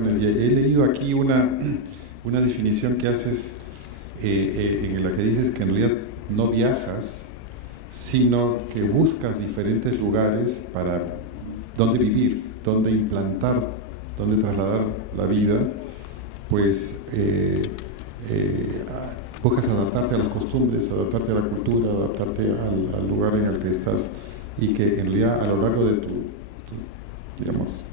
religiones. Y he leído aquí una definición que haces en la que dices que en realidad no viajas, sino que buscas diferentes lugares para dónde vivir, dónde implantar, dónde trasladar la vida, pues buscas adaptarte a las costumbres, adaptarte a la cultura, adaptarte al lugar en el que estás, y que en realidad a lo largo de tu digamos,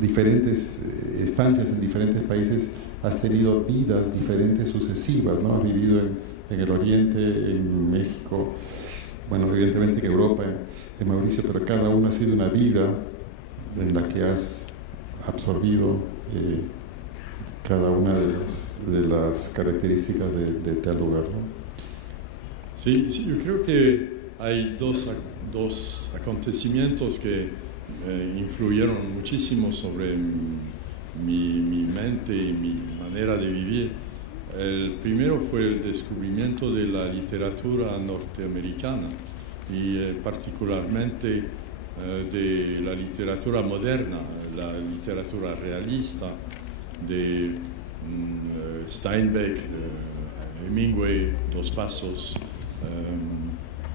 diferentes estancias en diferentes países has tenido vidas diferentes sucesivas, ¿no? Has vivido en el Oriente, en México, bueno, evidentemente en Europa, en Mauricio, pero cada uno ha sido una vida en la que has absorbido cada una de las características de tal lugar, ¿no? Sí, yo creo que hay dos acontecimientos que influyeron muchísimo sobre mi mente y mi manera de vivir. El primero fue el descubrimiento de la literatura norteamericana y particularmente de la literatura moderna, la literatura realista de Steinbeck, Hemingway, Dos Pasos,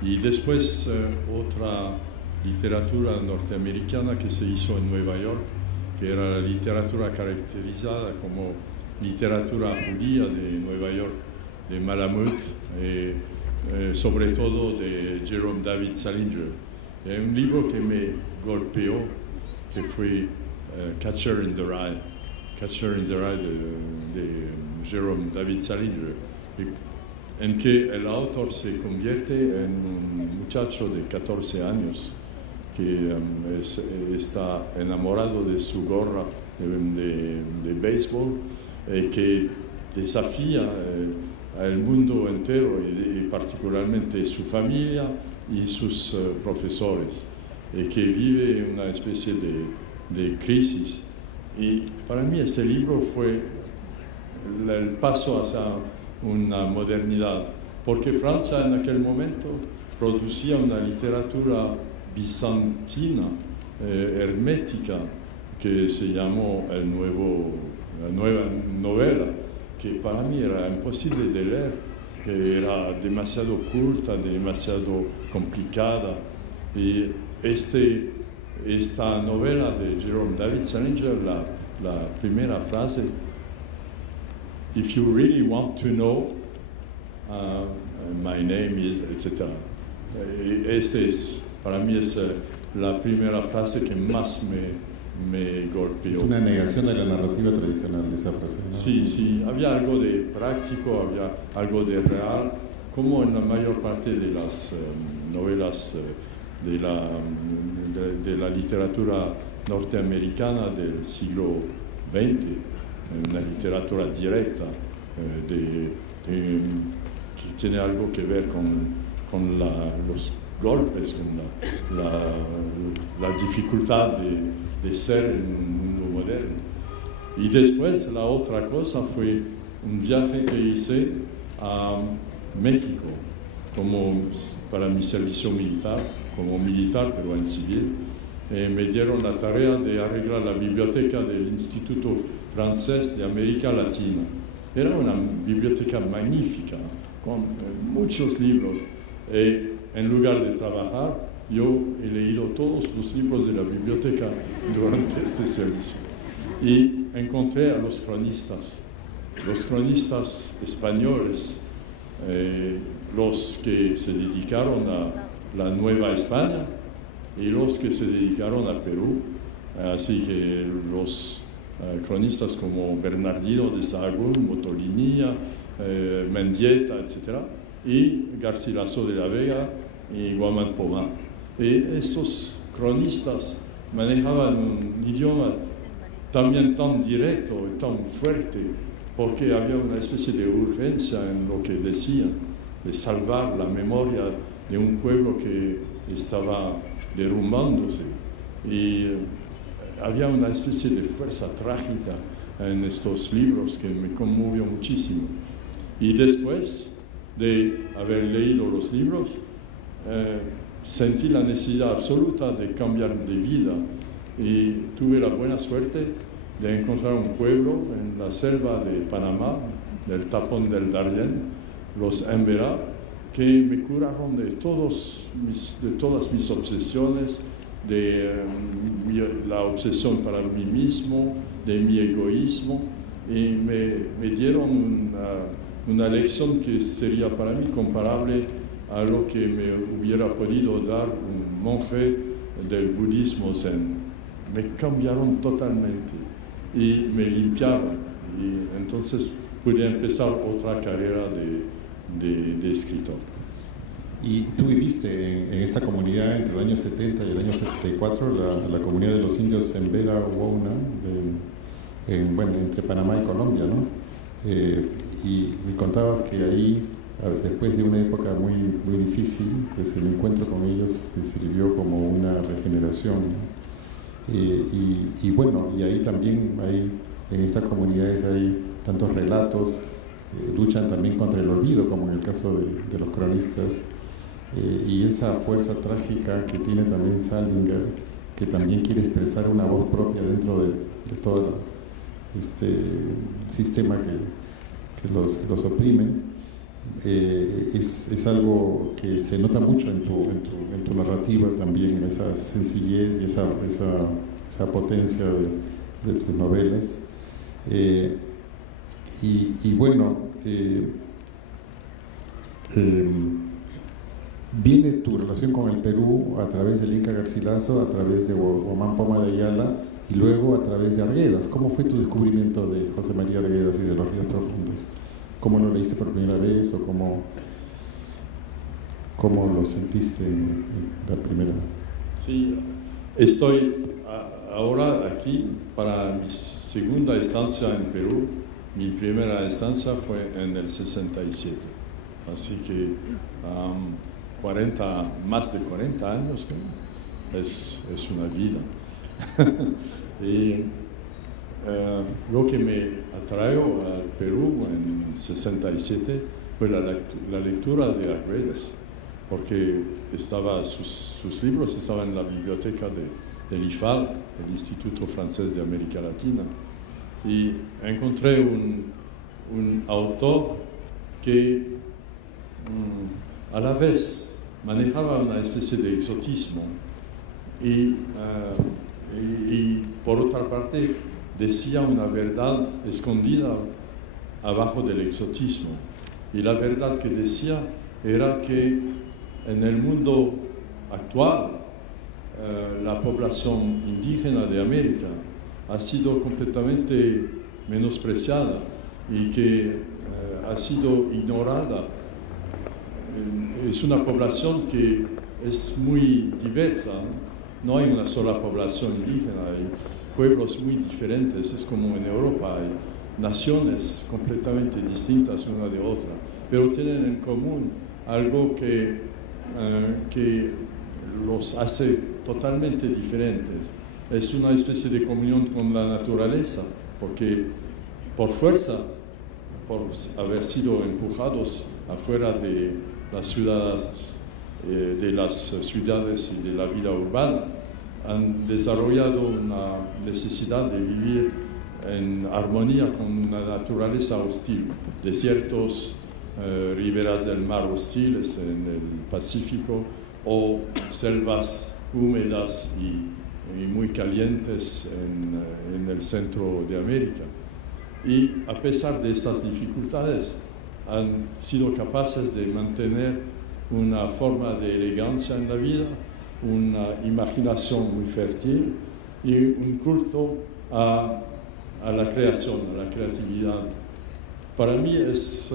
y después otra literatura norteamericana que se hizo en Nueva York, que era la literatura caracterizada como literatura judía de Nueva York, de Malamud, sobre todo de Jerome David Salinger. Un libro que me golpeó, que fue Catcher in the Rye de Jerome David Salinger, en que el autor se convierte en un muchacho de 14 años que está enamorado de su gorra de béisbol, que desafía al mundo entero y particularmente su familia y sus profesores, que vive una especie de crisis. Y para mí este libro fue el paso hacia una modernidad, porque Francia en aquel momento producía una literatura bizantina, hermética, que se llamó la nueva novela, que para mí era imposible de leer, que era demasiado culta, demasiado complicada. Y esta novela de Jerome David Salinger, la primera frase, "If you really want to know, my name is", etc. Para mí es la primera frase que más me golpeó. Es una negación de la narrativa tradicional, esa frase, ¿no? Sí, había algo de práctico, había algo de real, como en la mayor parte de las novelas de la literatura norteamericana del siglo XX, una literatura directa, que tiene algo que ver con los golpes, con la dificultad de ser en un mundo moderno. Y después la otra cosa fue un viaje que hice a México para mi servicio militar, como militar pero en civil. Me dieron la tarea de arreglar la biblioteca del Instituto Francés de América Latina. Era una biblioteca magnífica, con muchos libros. En lugar de trabajar, yo he leído todos los libros de la biblioteca durante este servicio. Y encontré a los cronistas españoles, los que se dedicaron a la Nueva España y los que se dedicaron a Perú. Así que los cronistas como Bernardino de Sahagún, Motolinía, Mendieta, etc., y Garcilaso de la Vega y Guamán Pomá. Y estos cronistas manejaban un idioma también tan directo y tan fuerte, porque había una especie de urgencia en lo que decían, de salvar la memoria de un pueblo que estaba derrumbándose. Y había una especie de fuerza trágica en estos libros que me conmovió muchísimo. Y después de haber leído los libros, sentí la necesidad absoluta de cambiar de vida, y tuve la buena suerte de encontrar un pueblo en la selva de Panamá, del tapón del Darién, los Emberá, que me curaron de todas mis obsesiones, de la obsesión para mí mismo, de mi egoísmo, y me dieron una lección que sería para mí comparable a lo que me hubiera podido dar un monje del budismo zen. Me cambiaron totalmente y me limpiaron, y entonces pude empezar otra carrera de escritor. Y tú viviste en esta comunidad entre el año 70 y el año 74, la comunidad de los indios Emberá Wouna, entre Panamá y Colombia, ¿no? Y me contabas que ahí, después de una época muy, muy difícil, pues el encuentro con ellos se sirvió como una regeneración, ¿no? Y ahí también, en estas comunidades hay tantos relatos que luchan también contra el olvido, como en el caso de los cronistas, y esa fuerza trágica que tiene también Salinger, que también quiere expresar una voz propia dentro de todo este sistema que los oprimen, es algo que se nota mucho en tu narrativa también, esa sencillez y esa potencia de tus novelas. Viene tu relación con el Perú a través del Inca Garcilaso, a través de Guamán Poma de Ayala y luego a través de Arguedas. ¿Cómo fue tu descubrimiento de José María Arguedas y de los ríos profundos? ¿Cómo lo leíste por primera vez o cómo lo sentiste en la primera vez? Sí, estoy ahora aquí para mi segunda estancia en Perú. Mi primera estancia fue en el 67, así que más de 40 años, es una vida. Y lo que me atrajo al Perú en 67 fue la lectura de Arguedas, porque sus libros estaban en la biblioteca del IFAL, del Instituto Francés de América Latina, y encontré un autor que a la vez manejaba una especie de exotismo y por otra parte decía una verdad escondida abajo del exotismo. Y la verdad que decía era que en el mundo actual la población indígena de América ha sido completamente menospreciada y que ha sido ignorada. Es una población que es muy diversa, no hay una sola población indígena, hay pueblos muy diferentes, es como en Europa, hay naciones completamente distintas una de otra, pero tienen en común algo que los hace totalmente diferentes. Es una especie de comunión con la naturaleza, porque por fuerza, por haber sido empujados afuera de las ciudades y de la vida urbana, han desarrollado una necesidad de vivir en armonía con una naturaleza hostil, desiertos, riberas del mar hostiles en el Pacífico o selvas húmedas y muy calientes en el centro de América. Y a pesar de estas dificultades, han sido capaces de mantener una forma de elegancia en la vida, una imaginación muy fértil y un culto a la creación, a la creatividad. Para mí es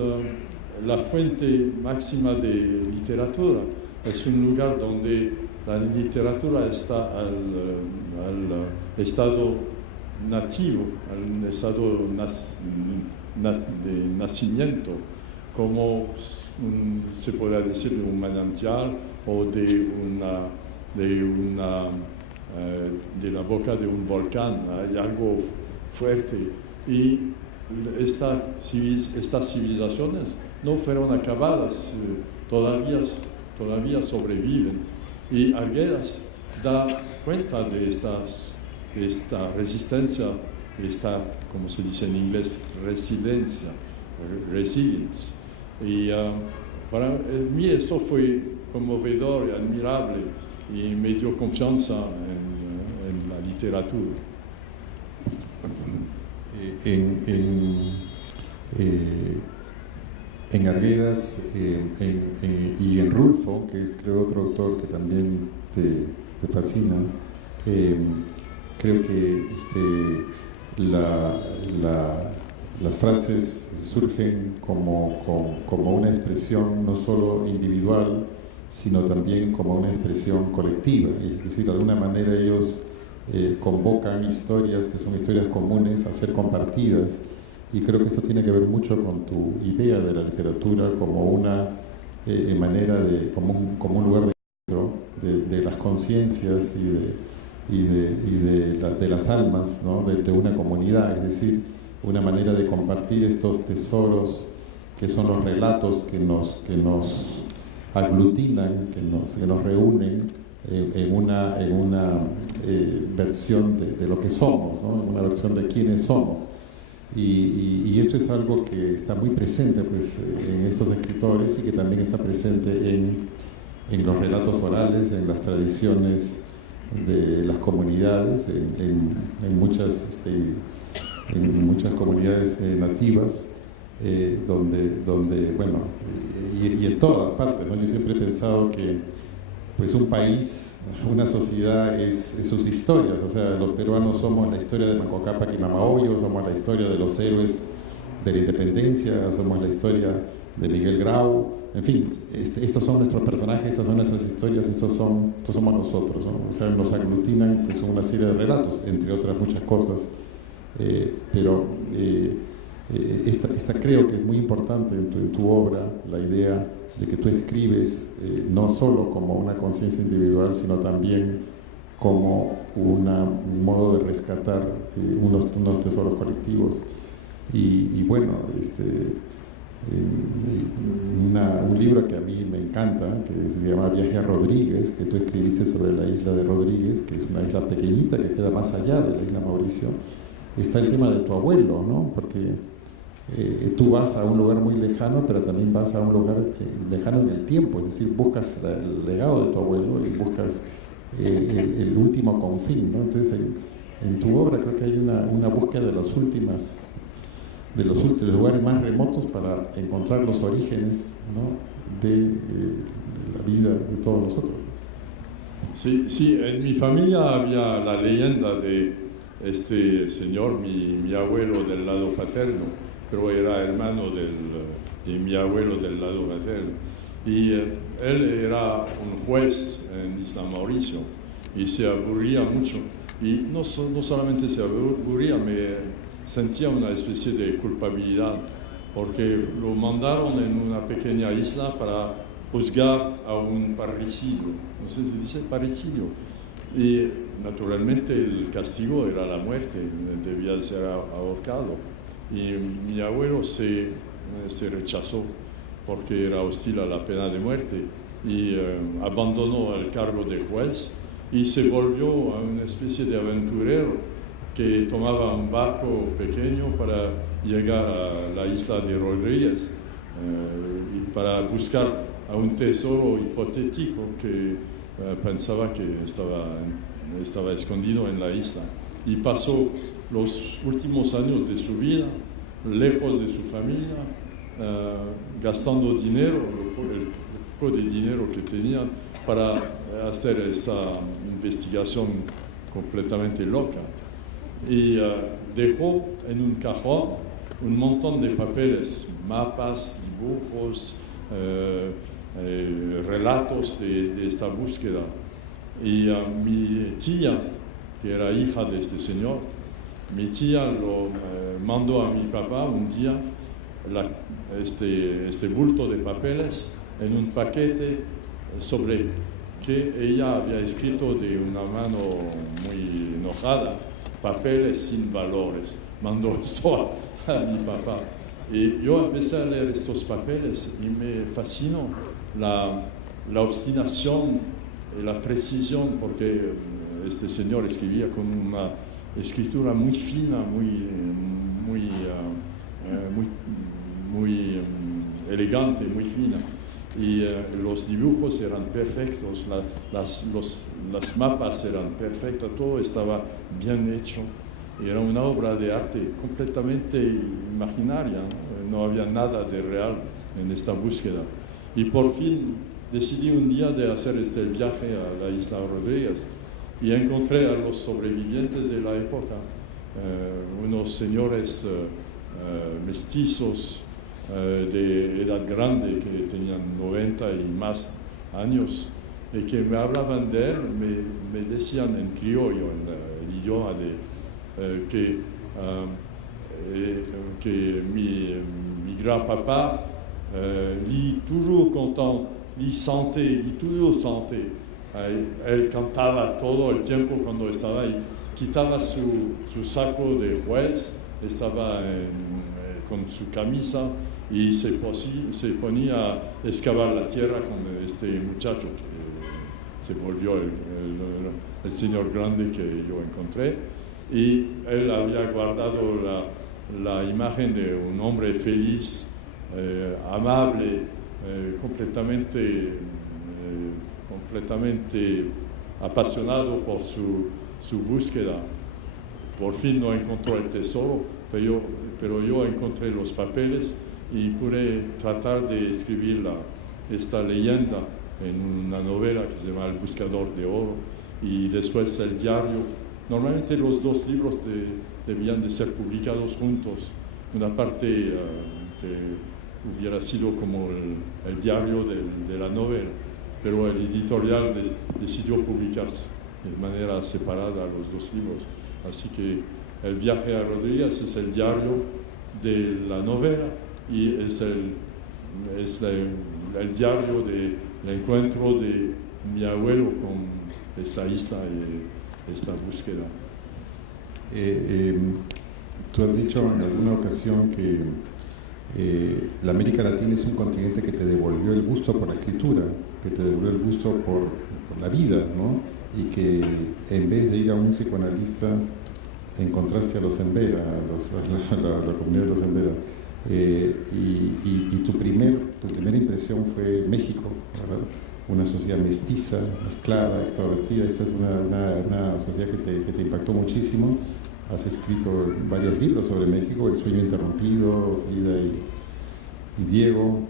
la fuente máxima de literatura. Es un lugar donde la literatura está al estado nativo, al estado de nacimiento, como se podría decir de un manantial o de la boca de un volcán. Hay algo fuerte y estas civilizaciones no fueron acabadas, todavía sobreviven, y Arguedas da cuenta de estas esta resistencia, esta, como se dice en inglés, resiliencia, resilience. Y para mí esto fue conmovedor y admirable y me dio confianza en la literatura. En Arguedas y en Rulfo, que es creo otro autor que también te fascina, creo que las frases surgen como una expresión no solo individual, sino también como una expresión colectiva. Es decir, de alguna manera ellos convocan historias que son historias comunes a ser compartidas, y creo que esto tiene que ver mucho con tu idea de la literatura como una manera como un lugar de encuentro de las conciencias y de las almas, ¿no? de una comunidad, es decir, una manera de compartir estos tesoros que son los relatos que nos aglutinan, que nos reúnen en una versión de lo que somos, ¿no? En una versión de quiénes somos. Y esto es algo que está muy presente pues, en estos escritores y que también está presente en los relatos orales, en las tradiciones de las comunidades, en muchas comunidades nativas, donde bueno, y en todas partes, ¿no? Yo siempre he pensado que pues un país, una sociedad es sus historias. O sea, los peruanos somos la historia de Manco Cápac y Mamahoyo, somos la historia de los héroes de la independencia, somos la historia de Miguel Grau, en fin, estos son nuestros personajes, estas son nuestras historias, estos somos nosotros, ¿no? O sea, nos aglutinan, pues son una serie de relatos, entre otras muchas cosas, pero esta creo que es muy importante en tu obra, la idea de que tú escribes no solo como una conciencia individual, sino también como un modo de rescatar unos tesoros colectivos. Y bueno, un libro que a mí me encanta, que se llama Viaje a Rodríguez, que tú escribiste sobre la isla de Rodríguez, que es una isla pequeñita que queda más allá de la isla Mauricio. Está el tema de tu abuelo, ¿no? Porque tú vas a un lugar muy lejano, pero también vas a un lugar lejano en el tiempo, es decir, buscas el legado de tu abuelo y buscas el último confín, ¿no? Entonces, en tu obra creo que hay una búsqueda de los lugares más remotos para encontrar los orígenes, ¿no? de la vida de todos nosotros. Sí, en mi familia había la leyenda de este señor, mi abuelo del lado paterno, pero era hermano de mi abuelo del lado materno. Y él era un juez en Isla Mauricio y se aburría mucho. Y no solamente se aburría, me sentía una especie de culpabilidad, porque lo mandaron en una pequeña isla para juzgar a un parricidio. No sé si dice parricidio. Y naturalmente el castigo era la muerte, debía de ser ahorcado. Y mi abuelo se rechazó porque era hostil a la pena de muerte y abandonó el cargo de juez y se volvió a una especie de aventurero que tomaba un barco pequeño para llegar a la isla de Rodríguez y para buscar a un tesoro hipotético que pensaba que estaba escondido en la isla. Y pasó los últimos años de su vida lejos de su familia, gastando dinero, el poco de dinero que tenía, para hacer esta investigación completamente loca. Y dejó en un cajón un montón de papeles, mapas, dibujos, relatos de esta búsqueda. Y mi tía, que era hija de este señor, mi tía lo mandó a mi papá un día este bulto de papeles en un paquete sobre que ella había escrito de una mano muy enojada, papeles sin valores. Mandó esto a mi papá. Y yo empecé a leer estos papeles y me fascinó la obstinación y la precisión, porque este señor escribía con una escritura muy fina, muy elegante, muy fina. Y los dibujos eran perfectos, las mapas eran perfectas, todo estaba bien hecho. Y era una obra de arte completamente imaginaria, no había nada de real en esta búsqueda. Y por fin decidí un día de hacer este viaje a la Isla Rodríguez y encontré a los sobrevivientes de la época, unos señores mestizos de edad grande que tenían 90 y más años y que me hablaban de él, me decían en criollo, en el idioma que mi grand-papa lui toujours content, lui toujours santé. Él cantaba todo el tiempo cuando estaba ahí, quitaba su saco de juez, estaba con su camisa y se ponía a excavar la tierra con este muchacho que se volvió el señor grande que yo encontré, y él había guardado la imagen de un hombre feliz, amable, completamente apasionado por su búsqueda. Por fin no encontró el tesoro, pero yo encontré los papeles y pude tratar de escribir esta leyenda en una novela que se llama El Buscador de Oro, y después el diario. Normalmente los dos libros debían de ser publicados juntos, una parte que hubiera sido como el diario de la novela, pero el editorial decidió publicarse de manera separada los dos libros. Así que El viaje a Rodríguez es el diario de la novela y es el diario del encuentro de mi abuelo con esta isla y esta búsqueda. Tú has dicho en alguna ocasión que la América Latina es un continente que te devolvió el gusto por la escritura, que te devolvió el gusto por la vida, ¿no? Y que en vez de ir a un psicoanalista encontraste a los Embera, la comunidad de los Embera. Y tu primera impresión fue México, ¿verdad? Una sociedad mestiza, mezclada, extrovertida. Esta es una sociedad que te impactó muchísimo. Has escrito varios libros sobre México, El sueño interrumpido, Frida y Diego,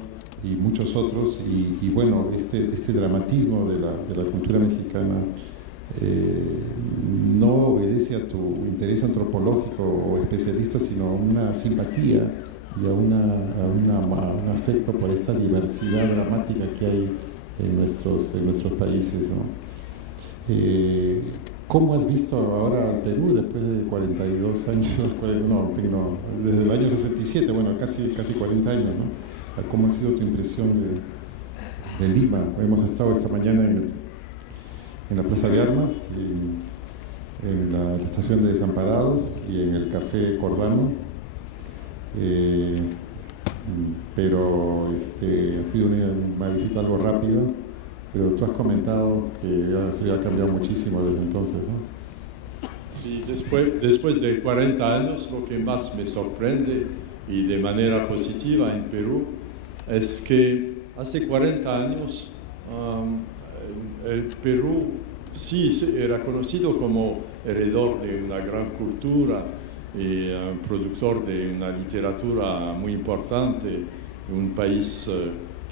y muchos otros. Y bueno, este dramatismo de la cultura mexicana no obedece a tu interés antropológico o especialista, sino a una simpatía y a un afecto por esta diversidad dramática que hay en nuestros países, ¿no? ¿Cómo has visto ahora al Perú después de 42 años, desde el año 67, bueno, casi 40 años, ¿no? ¿Cómo ha sido tu impresión de Lima? Hemos estado esta mañana en la Plaza de Armas, en la estación de Desamparados y en el Café Cordano, pero ha sido una visita algo rápida, pero tú has comentado que se ha cambiado muchísimo desde entonces, ¿no? Sí, después de 40 años, lo que más me sorprende, y de manera positiva en Perú, es que hace 40 años el Perú sí era conocido como heredor de una gran cultura y productor de una literatura muy importante, un país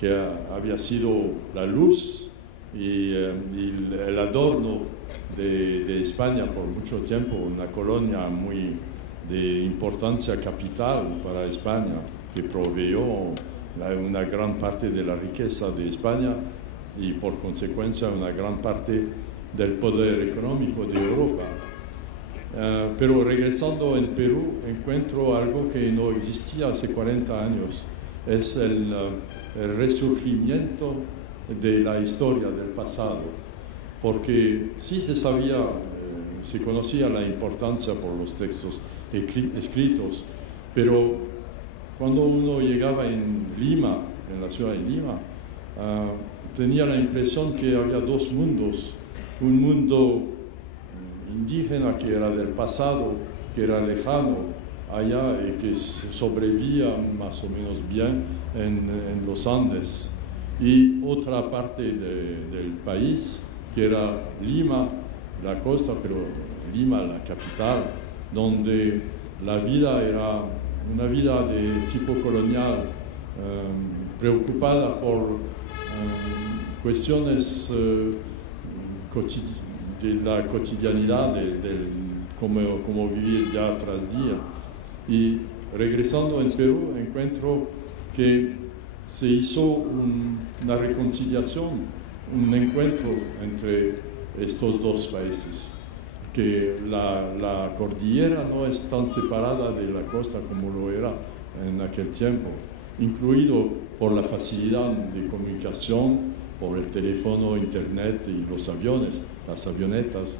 que había sido la luz y el adorno de España por mucho tiempo, una colonia muy de importancia capital para España, que proveyó una gran parte de la riqueza de España y por consecuencia una gran parte del poder económico de Europa. Pero regresando en Perú, encuentro algo que no existía hace 40 años. Es el resurgimiento de la historia del pasado, porque sí se sabía, se conocía la importancia por los textos escritos, pero cuando uno llegaba en Lima, en la ciudad de Lima, tenía la impresión que había dos mundos, un mundo indígena que era del pasado, que era lejano allá y que sobrevivía más o menos bien en los Andes. Y otra parte del país, que era Lima, la costa, pero Lima, la capital, donde la vida era una vida de tipo colonial, preocupada por cuestiones de la cotidianidad, cómo vivir día tras día. Y regresando en Perú, encuentro que se hizo una reconciliación, un encuentro entre estos dos países, que la cordillera no es tan separada de la costa como lo era en aquel tiempo, incluido por la facilidad de comunicación, por el teléfono, internet y los aviones, las avionetas.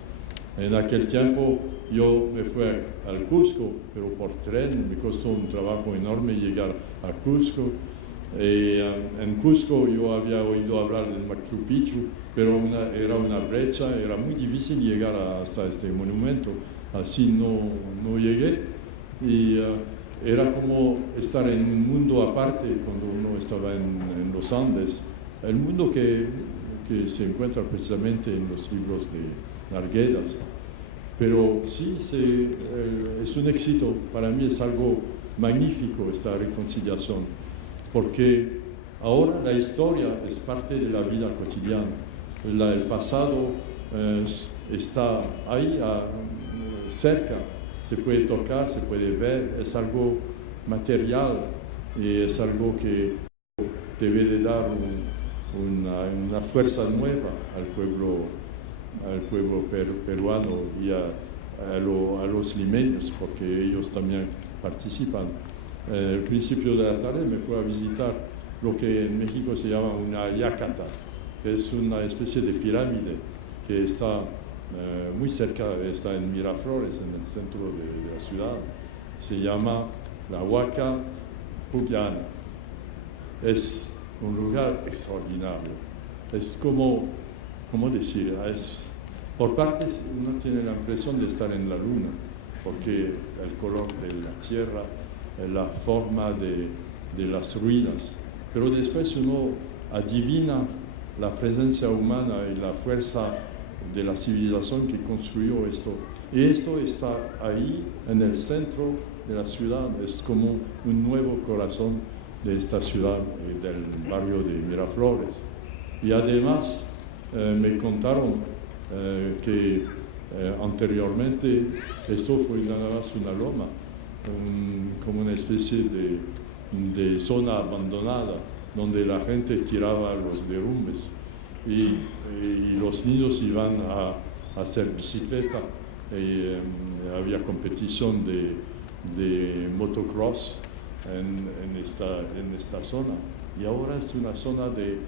En aquel tiempo yo me fui al Cusco, pero por tren, me costó un trabajo enorme llegar a Cusco. En Cusco yo había oído hablar del Machu Picchu, pero era una brecha, era muy difícil llegar hasta este monumento, así no llegué. Y era como estar en un mundo aparte cuando uno estaba en los Andes, el mundo que se encuentra precisamente en los libros de Arguedas. Pero sí, es un éxito, para mí es algo magnífico esta reconciliación, porque ahora la historia es parte de la vida cotidiana. El pasado está ahí, cerca, se puede tocar, se puede ver, es algo material y es algo que debe de dar una fuerza nueva al pueblo peruano y a los limeños, porque ellos también participan. Al principio de la tarde me fui a visitar lo que en México se llama una yacata, que es una especie de pirámide que está muy cerca, está en Miraflores, en el centro de la ciudad. Se llama la Huaca Pucllana. Es un lugar extraordinario. Es como decir, por partes uno tiene la impresión de estar en la luna, porque el color de la tierra, la forma de las ruinas, pero después uno adivina la presencia humana y la fuerza de la civilización que construyó esto. Y esto está ahí, en el centro de la ciudad, es como un nuevo corazón de esta ciudad, del barrio de Miraflores. Y además me contaron que anteriormente esto fue nada más una loma, como una especie de zona abandonada donde la gente tiraba los derrumbes y los niños iban a hacer bicicleta y había competición de motocross en esta zona. Y ahora es una zona de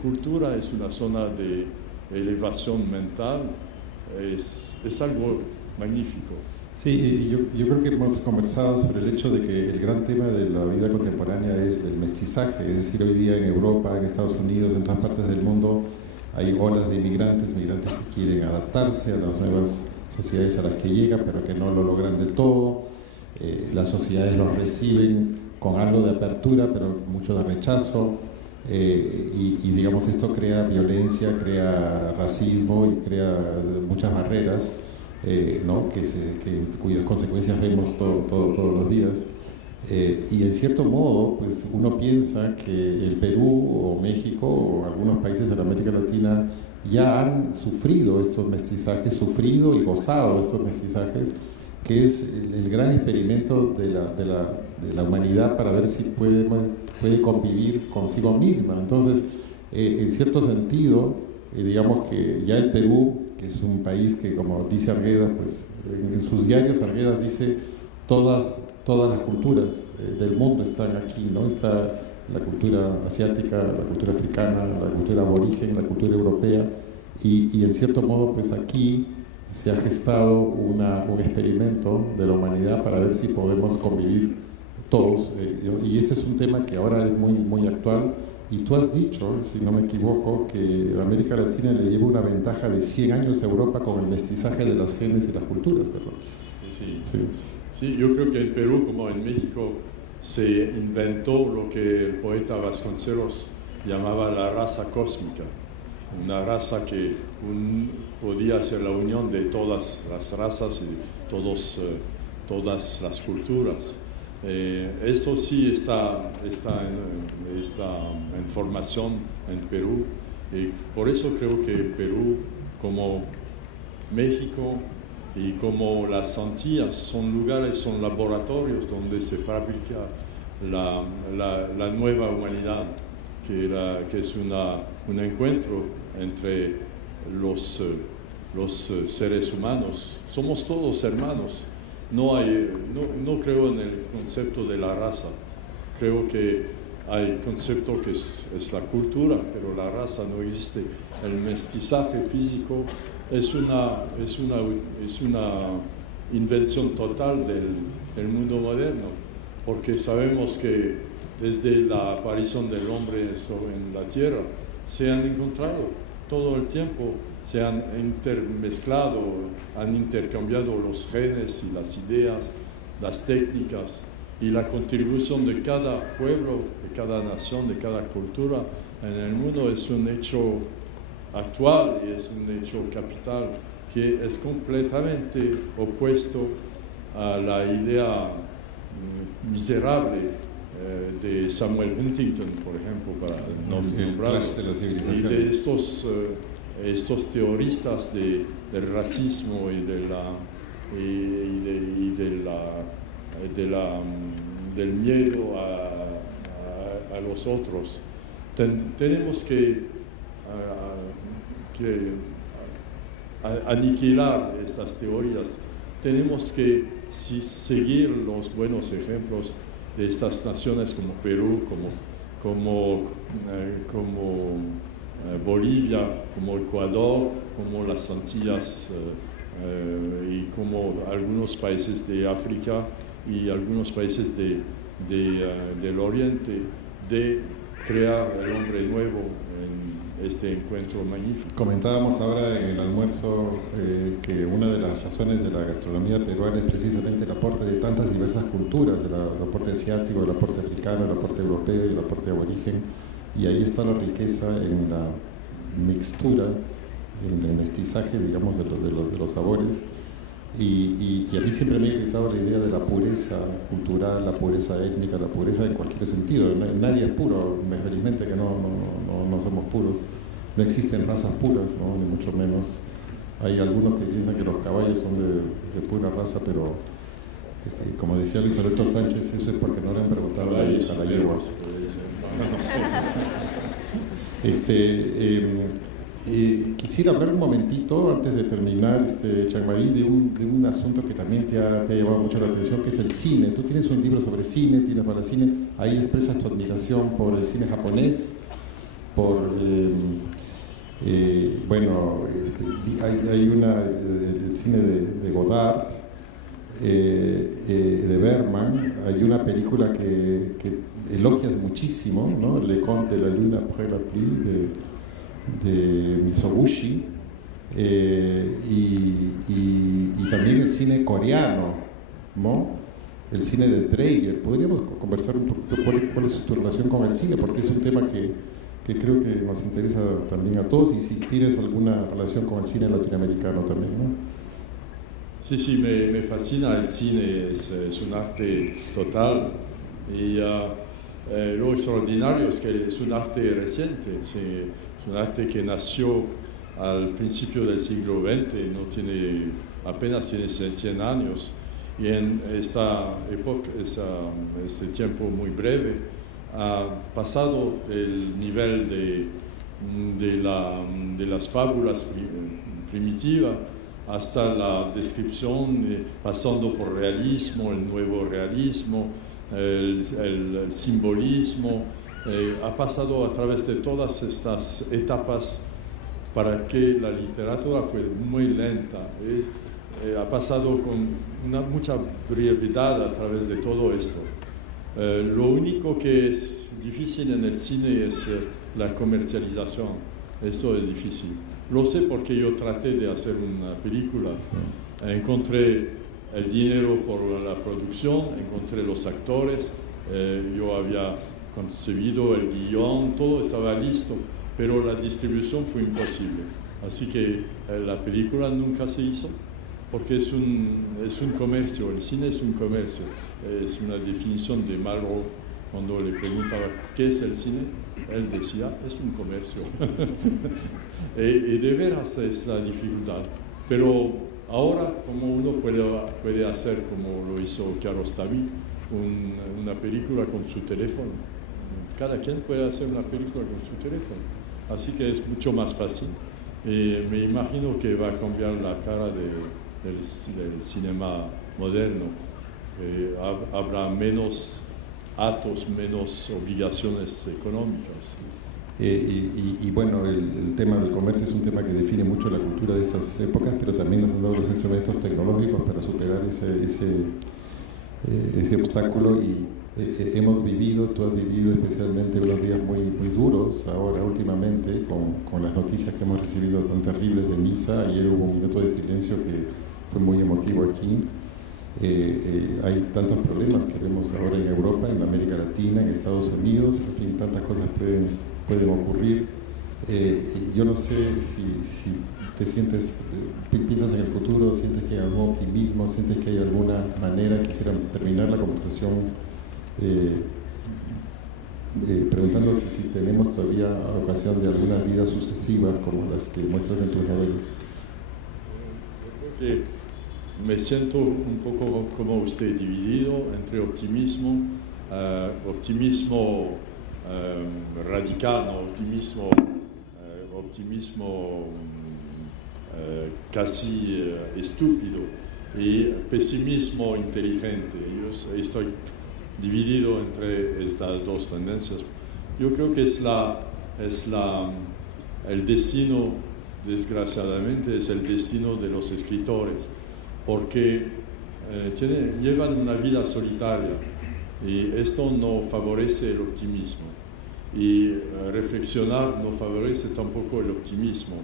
cultura, es una zona de elevación mental, es algo magnífico. Sí, yo creo que hemos conversado sobre el hecho de que el gran tema de la vida contemporánea es el mestizaje, es decir, hoy día en Europa, en Estados Unidos, en todas partes del mundo hay olas de migrantes que quieren adaptarse a las nuevas sociedades a las que llegan, pero que no lo logran del todo. Las sociedades los reciben con algo de apertura, pero mucho de rechazo. Y digamos, esto crea violencia, crea racismo y crea muchas barreras, ¿no? Cuyas consecuencias vemos todos los días. Y en cierto modo, pues uno piensa que el Perú o México o algunos países de la América Latina ya han sufrido estos mestizajes, sufrido y gozado estos mestizajes, que es el gran experimento de la humanidad para ver si puede convivir consigo misma. Entonces, en cierto sentido, digamos que ya el Perú, que es un país que, como dice Arguedas, pues en sus diarios Arguedas dice todas las culturas del mundo están aquí, ¿no? Está la cultura asiática, la cultura africana, la cultura aborigen, la cultura europea, y en cierto modo, pues aquí se ha gestado un experimento de la humanidad para ver si podemos convivir todos. Y este es un tema que ahora es muy actual, Y tú has dicho, si no me equivoco, que América Latina le lleva una ventaja de 100 años a Europa con el mestizaje de las genes y las culturas, ¿verdad? Sí, yo creo que en Perú, como en México, se inventó lo que el poeta Vasconcelos llamaba la raza cósmica, una raza que podía ser la unión de todas las razas y todas las culturas. Esto sí está en formación en Perú, y por eso creo que Perú, como México y como las Antillas, son laboratorios donde se fabrica la nueva humanidad, que es un encuentro entre los seres humanos. Somos todos hermanos. No creo en el concepto de la raza. Creo que hay concepto que es la cultura, pero la raza no existe. El mestizaje físico es una invención total del mundo moderno, porque sabemos que desde la aparición del hombre en la tierra se han encontrado todo el tiempo, se han intermezclado, han intercambiado los genes y las ideas, las técnicas, y la contribución de cada pueblo, de cada nación, de cada cultura en el mundo es un hecho actual y es un hecho capital que es completamente opuesto a la idea miserable de Samuel Huntington, por ejemplo, para nombrarlo, y de estos teoristas del racismo y del miedo a los otros. Tenemos que aniquilar estas teorías. Tenemos que seguir los buenos ejemplos de estas naciones como Perú, como Bolivia, como Ecuador, como las Antillas y como algunos países de África y algunos países del Oriente, de crear el hombre nuevo en este encuentro magnífico. Comentábamos ahora en el almuerzo que una de las razones de la gastronomía peruana es precisamente el aporte de tantas diversas culturas, el aporte asiático, el aporte africano, el aporte europeo y el aporte aborigen, y ahí está la riqueza en la mixtura, en el mestizaje, digamos, de los sabores. Y a mí siempre me ha gritado la idea de la pureza cultural, la pureza étnica, la pureza en cualquier sentido. Nadie es puro, felizmente que no somos puros. No existen razas puras, ¿no? Ni mucho menos. Hay algunos que piensan que los caballos son de pura raza, pero como decía Luis Alberto Sánchez, eso es porque no le han preguntado a la yegua. Quisiera hablar un momentito, antes de terminar, Jean-Marie, de un asunto que también te ha llamado mucho la atención, que es el cine. Tú tienes un libro sobre cine, tienes para cine, ahí expresas tu admiración por el cine japonés, por, hay el cine de Godard, de Bergman, hay una película que elogias muchísimo, ¿no? Le Conte de la Lune après la pluie, de Mizoguchi, y también el cine coreano, ¿no? El cine de Dreyer. Podríamos conversar un poquito cuál es tu relación con el cine, porque es un tema que creo que nos interesa también a todos, y si tienes alguna relación con el cine latinoamericano también, ¿no? Sí, me fascina el cine, es un arte total, y lo extraordinario es que es un arte reciente. Es un arte que nació al principio del siglo XX, apenas tiene 100 años, y en esta época, este tiempo muy breve, ha pasado el nivel de las fábulas primitivas hasta la descripción, pasando por realismo, el nuevo realismo, el simbolismo. Ha pasado a través de todas estas etapas para que la literatura fue muy lenta. Ha pasado con mucha brevedad a través de todo esto. Lo único que es difícil en el cine es la comercialización. Esto es difícil. Lo sé porque yo traté de hacer una película. Encontré el dinero por la producción, encontré los actores, yo había concebido el guión, todo estaba listo, pero la distribución fue imposible. Así que la película nunca se hizo, porque es un comercio, el cine es un comercio. Es una definición de Malraux. Cuando le preguntaba qué es el cine, él decía, es un comercio. y de veras es la dificultad. Pero ahora, como uno puede hacer, como lo hizo Kiarostami, una película con su teléfono. Cada quien puede hacer una película con su teléfono. Así que es mucho más fácil. Me imagino que va a cambiar la cara del cinema moderno. Habrá menos actos, menos obligaciones económicas. Y bueno, el tema del comercio es un tema que define mucho la cultura de estas épocas, pero también nos han dado los instrumentos tecnológicos para superar ese obstáculo y hemos vivido, tú has vivido especialmente unos días muy, muy duros ahora últimamente con las noticias que hemos recibido tan terribles de Niza. Ayer hubo un minuto de silencio que fue muy emotivo aquí. Hay tantos problemas que vemos ahora en Europa, en América Latina, en Estados Unidos, en fin, tantas cosas pueden ocurrir. Yo no sé si te sientes, piensas en el futuro, sientes que hay algún optimismo, sientes que hay alguna manera, quisiera terminar la conversación preguntándose si tenemos todavía ocasión de algunas vidas sucesivas como las que muestras en tus novelas. Yo creo que me siento un poco como usted, dividido entre optimismo radical, ¿no? Optimismo casi estúpido y pesimismo inteligente. Yo estoy dividido entre estas dos tendencias. Yo creo que el destino, desgraciadamente, es el destino de los escritores, porque llevan una vida solitaria y esto no favorece el optimismo. Y reflexionar no favorece tampoco el optimismo.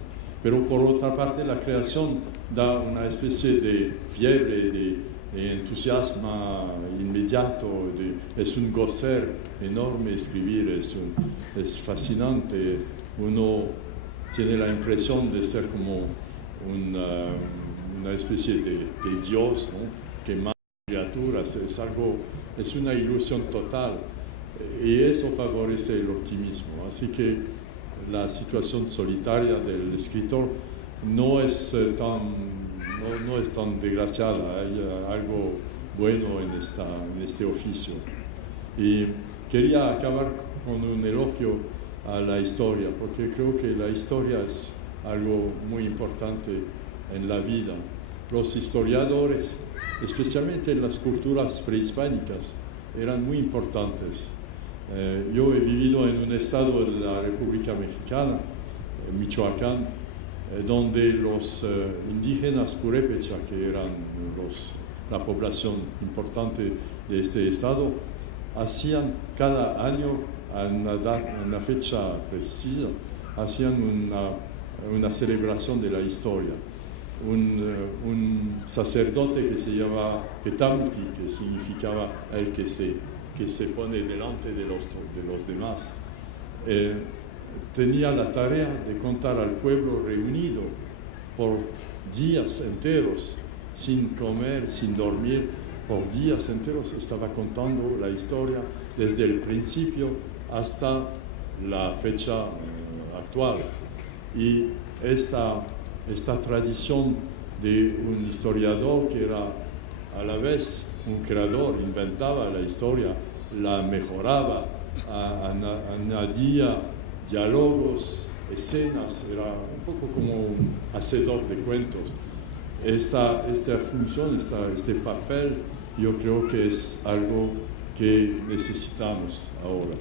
Pero por otra parte, la creación da una especie de fiebre, de entusiasmo inmediato, es un gocer enorme escribir, es fascinante. Uno tiene la impresión de ser como una especie de Dios, ¿no? Que manda criaturas, es una ilusión total. Y eso favorece el optimismo. Así que la situación solitaria del escritor no es tan desgraciada. Hay algo bueno en este oficio. Y quería acabar con un elogio a la historia, porque creo que la historia es algo muy importante en la vida. Los historiadores, especialmente en las culturas prehispánicas, eran muy importantes. Yo he vivido en un estado de la República Mexicana, Michoacán, donde los indígenas purépecha, que eran la población importante de este estado, hacían cada año, a una fecha precisa, hacían una celebración de la historia. Un sacerdote que se llamaba Petamuti, que significaba el que se pone delante de los demás, tenía la tarea de contar al pueblo reunido por días enteros, sin comer, sin dormir, por días enteros estaba contando la historia desde el principio hasta la fecha actual. Y esta tradición de un historiador que era a la vez un creador, inventaba la historia, la mejoraba, añadía diálogos, escenas, era un poco como un hacedor de cuentos. Esta función, este papel, yo creo que es algo que necesitamos ahora.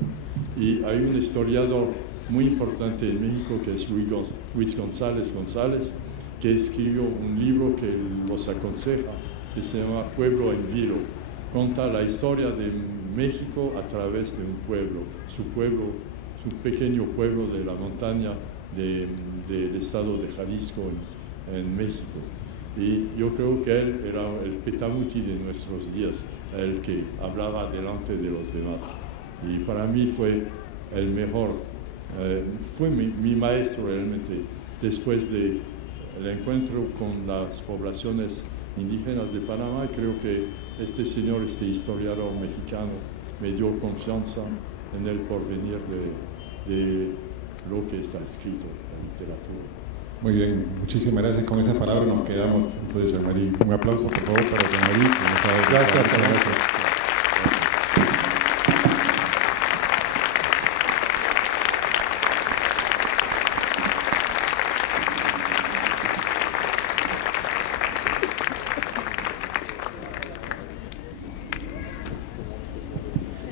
Y hay un historiador muy importante en México que es Luis González, que escribió un libro que los aconseja, que se llama Pueblo en Vilo. Cuenta la historia de México a través de un pueblo, su pequeño pueblo de la montaña del estado de Jalisco en México. Y yo creo que él era el Petamuti de nuestros días, el que hablaba delante de los demás. Y para mí fue el mejor, fue mi maestro realmente. Después del encuentro con las poblaciones indígenas de Panamá, creo que este señor, este historiador mexicano, me dio confianza en el porvenir de lo que está escrito en la literatura. Muy bien, muchísimas gracias. Con esa palabra nos quedamos. Entonces, Jean-Marie, un aplauso por favor para Jean-Marie. Gracias.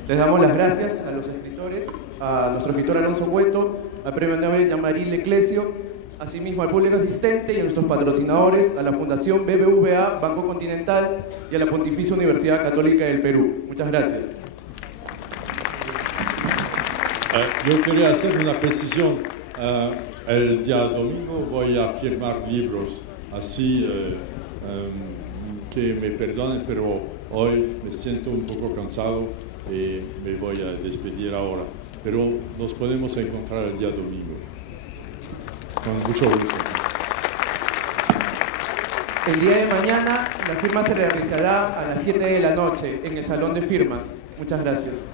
Les damos las gracias a los escritores, a nuestro escritor Alonso Cueto, al premio Nobel Jean-Marie Leclésio, asimismo al público asistente y a nuestros patrocinadores, a la Fundación BBVA, Banco Continental y a la Pontificia Universidad Católica del Perú. Muchas gracias. Yo quería hacer una precisión. El día domingo voy a firmar libros, así que me perdonen, pero hoy me siento un poco cansado y me voy a despedir ahora. Pero nos podemos encontrar el día domingo. Con mucho gusto. El día de mañana la firma se realizará a las 7 de la noche en el Salón de Firmas. Muchas gracias.